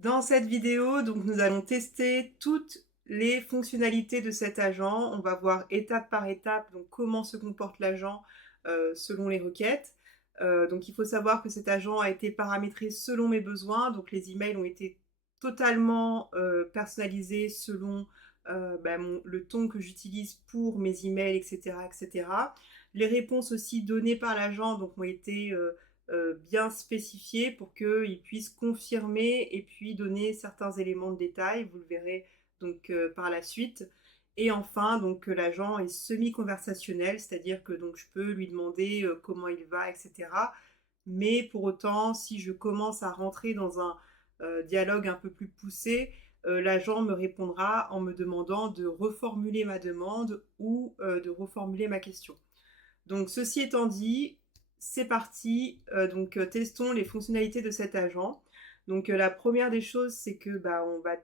Dans cette vidéo, donc, nous allons tester toutes les fonctionnalités de cet agent. On va voir étape par étape donc, comment se comporte l'agent selon les requêtes. Donc il faut savoir que cet agent a été paramétré selon mes besoins. Donc les emails ont été totalement personnalisés selon le ton que j'utilise pour mes emails, etc., etc. Les réponses aussi données par l'agent donc, ont été bien spécifié pour qu'il puisse confirmer et puis donner certains éléments de détail. Vous le verrez donc par la suite. Et enfin, donc l'agent est semi-conversationnel, c'est-à-dire que donc je peux lui demander comment il va, etc. Mais pour autant, si je commence à rentrer dans un dialogue un peu plus poussé, l'agent me répondra en me demandant de reformuler ma demande ou de reformuler ma question. Donc ceci étant dit, c'est parti. Testons les fonctionnalités de cet agent. Donc la première des choses, c'est que on va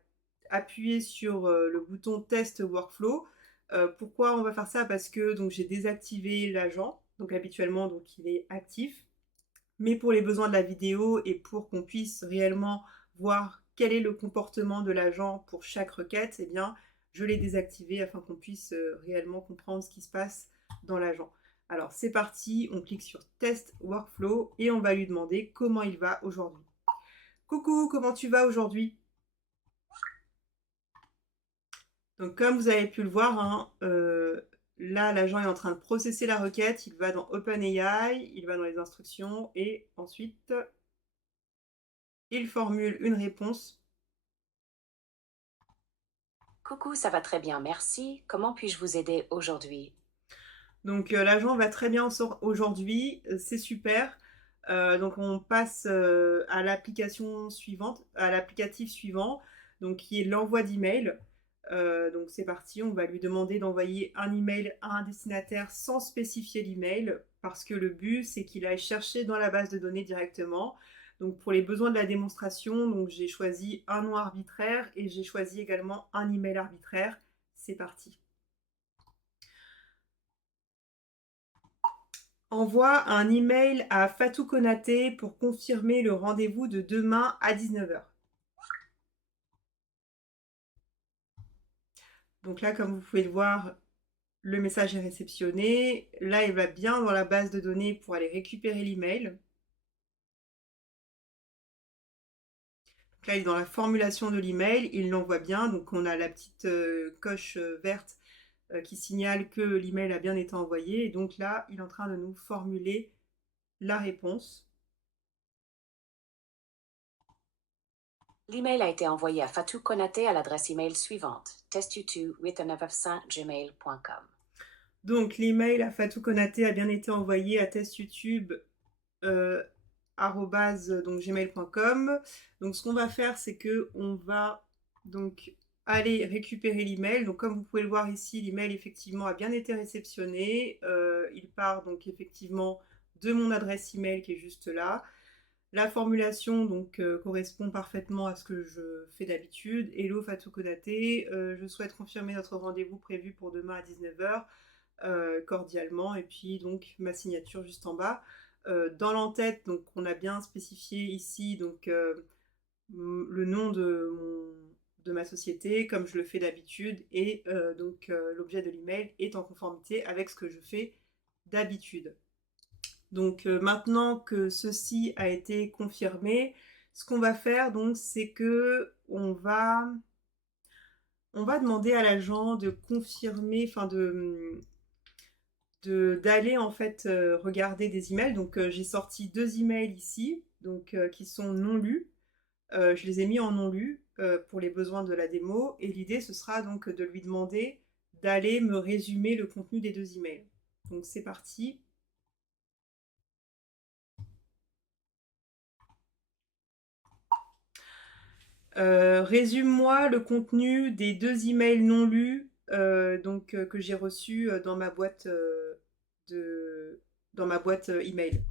appuyer sur le bouton test workflow. Pourquoi on va faire ça? Parce que donc j'ai désactivé l'agent. Donc habituellement donc il est actif. Mais pour les besoins de la vidéo et pour qu'on puisse réellement voir quel est le comportement de l'agent pour chaque requête, eh bien, je l'ai désactivé afin qu'on puisse réellement comprendre ce qui se passe dans l'agent. Alors c'est parti, on clique sur Test Workflow et on va lui demander comment il va aujourd'hui. Coucou, comment tu vas aujourd'hui? Donc comme vous avez pu le voir, hein, là l'agent est en train de processer la requête, il va dans OpenAI, il va dans les instructions et ensuite il formule une réponse. Coucou, ça va très bien, merci. Comment puis-je vous aider aujourd'hui? Donc l'agent va très bien aujourd'hui, c'est super. Donc on passe à l'application suivante, à l'applicatif suivant, donc qui est l'envoi d'email. Donc c'est parti, on va lui demander d'envoyer un email à un destinataire sans spécifier l'email, parce que le but c'est qu'il aille chercher dans la base de données directement. Donc pour les besoins de la démonstration, donc j'ai choisi un nom arbitraire et j'ai choisi également un email arbitraire. C'est parti. Envoie un email à Fatou Konaté pour confirmer le rendez-vous de demain à 19h. Donc là, comme vous pouvez le voir, le message est réceptionné. Là, il va bien dans la base de données pour aller récupérer l'email. Donc là, il est dans la formulation de l'email, il l'envoie bien. Donc on a la petite coche verte qui signale que l'email a bien été envoyé. Et donc là, il est en train de nous formuler la réponse. L'email a été envoyé à Fatou Konaté à l'adresse email suivante: testyouTube@995gmail.com. Donc l'email à Fatou Konaté a bien été envoyé à test YouTube euh, donc gmail.com. Donc ce qu'on va faire, c'est que on va donc aller récupérer l'email. Donc comme vous pouvez le voir ici, l'email effectivement a bien été réceptionné. Il part donc effectivement de mon adresse email qui est juste là. La formulation donc correspond parfaitement à ce que je fais d'habitude. Hello Fatou Konaté, je souhaite confirmer notre rendez-vous prévu pour demain à 19h cordialement, et puis donc ma signature juste en bas. Dans l'entête, donc on a bien spécifié ici donc le nom de ma société comme je le fais d'habitude, et l'objet de l'email est en conformité avec ce que je fais d'habitude. Donc maintenant que ceci a été confirmé, ce qu'on va faire donc c'est que on va demander à l'agent de confirmer, enfin d'aller en fait regarder des emails. Donc j'ai sorti deux emails ici, donc qui sont non lus. Je les ai mis en non lus pour les besoins de la démo. Et l'idée ce sera donc de lui demander d'aller me résumer le contenu des deux emails. Donc c'est parti. Résume-moi le contenu des deux emails non lus que j'ai reçus dans ma boîte de dans ma boîte email.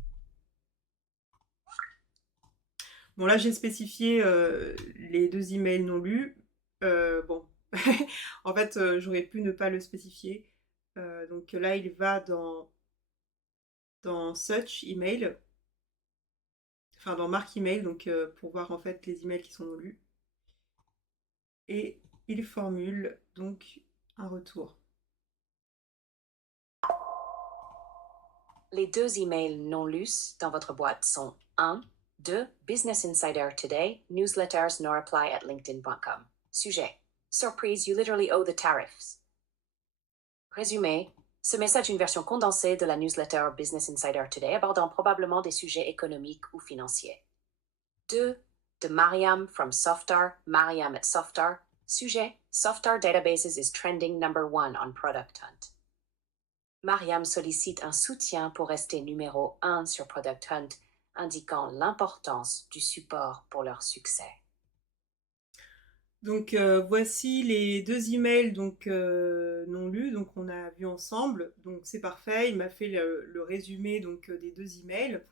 Bon, là, j'ai spécifié les deux emails non lus. Bon, en fait, j'aurais pu ne pas le spécifier. Donc là, il va dans Search Email, enfin dans Mark Email, donc pour voir en fait les emails qui sont non lus. et il formule donc un retour. Les deux emails non lus dans votre boîte sont 1. 2. Business Insider Today, newsletters no reply at linkedin.com. Sujet. Surprise, you literally owe the tariffs. Résumé. Ce message est une version condensée de la newsletter Business Insider Today abordant probablement des sujets économiques ou financiers. 2. De Mariam from Softar, Mariam at Softar. Sujet. Softar Databases is trending #1 on Product Hunt. Mariam sollicite un soutien pour rester numéro 1 sur Product Hunt, indiquant l'importance du support pour leur succès. Donc voici les deux emails donc non lus, donc on a vu ensemble, donc c'est parfait. Il m'a fait le résumé donc des deux emails.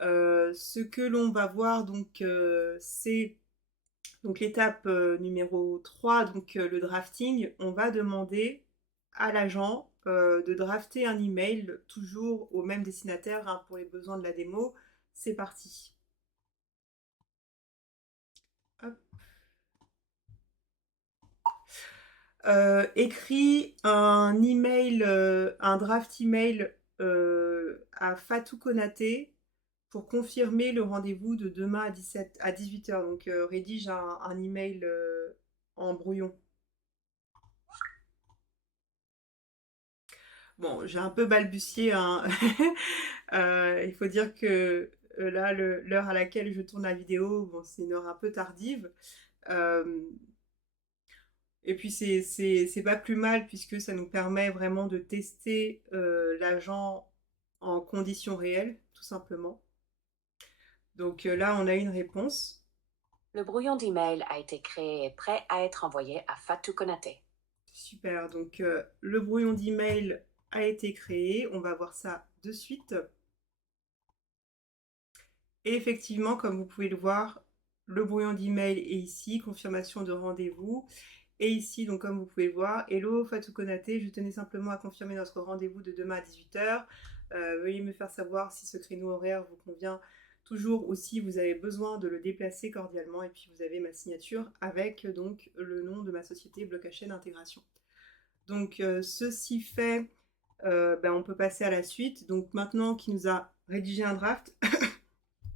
Ce que l'on va voir donc c'est donc l'étape numéro 3, donc le drafting. On va demander à l'agent de drafter un email toujours au même destinataire hein, pour les besoins de la démo. C'est parti. Hop. Écris un email, un draft email à Fatou Konaté pour confirmer le rendez-vous de demain à 18h. Donc rédige un email en brouillon. Bon, j'ai un peu balbutié, hein. Il faut dire que là, l'heure à laquelle je tourne la vidéo, bon, c'est une heure un peu tardive. Euh, Et puis c'est pas plus mal puisque ça nous permet vraiment de tester l'agent en conditions réelles, tout simplement. Donc là, on a une réponse. Le brouillon d'email a été créé et prêt à être envoyé à Fatou Konaté. Super, donc le brouillon d'email a été créé. On va voir ça de suite. Et effectivement, comme vous pouvez le voir, le brouillon d'email est ici, confirmation de rendez-vous. Et ici, donc comme vous pouvez le voir, hello Fatou Konaté, je tenais simplement à confirmer notre rendez-vous de demain à 18h. Veuillez me faire savoir si ce créneau horaire vous convient toujours ou si vous avez besoin de le déplacer cordialement. Et puis vous avez ma signature avec donc le nom de ma société Blockchain Intégration. Donc ceci fait, on peut passer à la suite. Donc maintenant qu'il nous a rédigé un draft,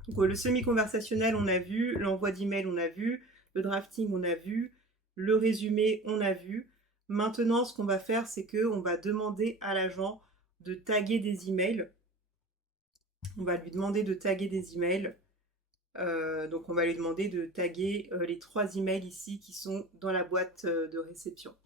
donc, le semi-conversationnel, on a vu, l'envoi d'email, on a vu, le drafting, on a vu, le résumé, on a vu. Maintenant, ce qu'on va faire, c'est qu'on va demander à l'agent de taguer des emails. On va lui demander de taguer des emails. Donc, on va lui demander de taguer les 3 emails ici qui sont dans la boîte de réception.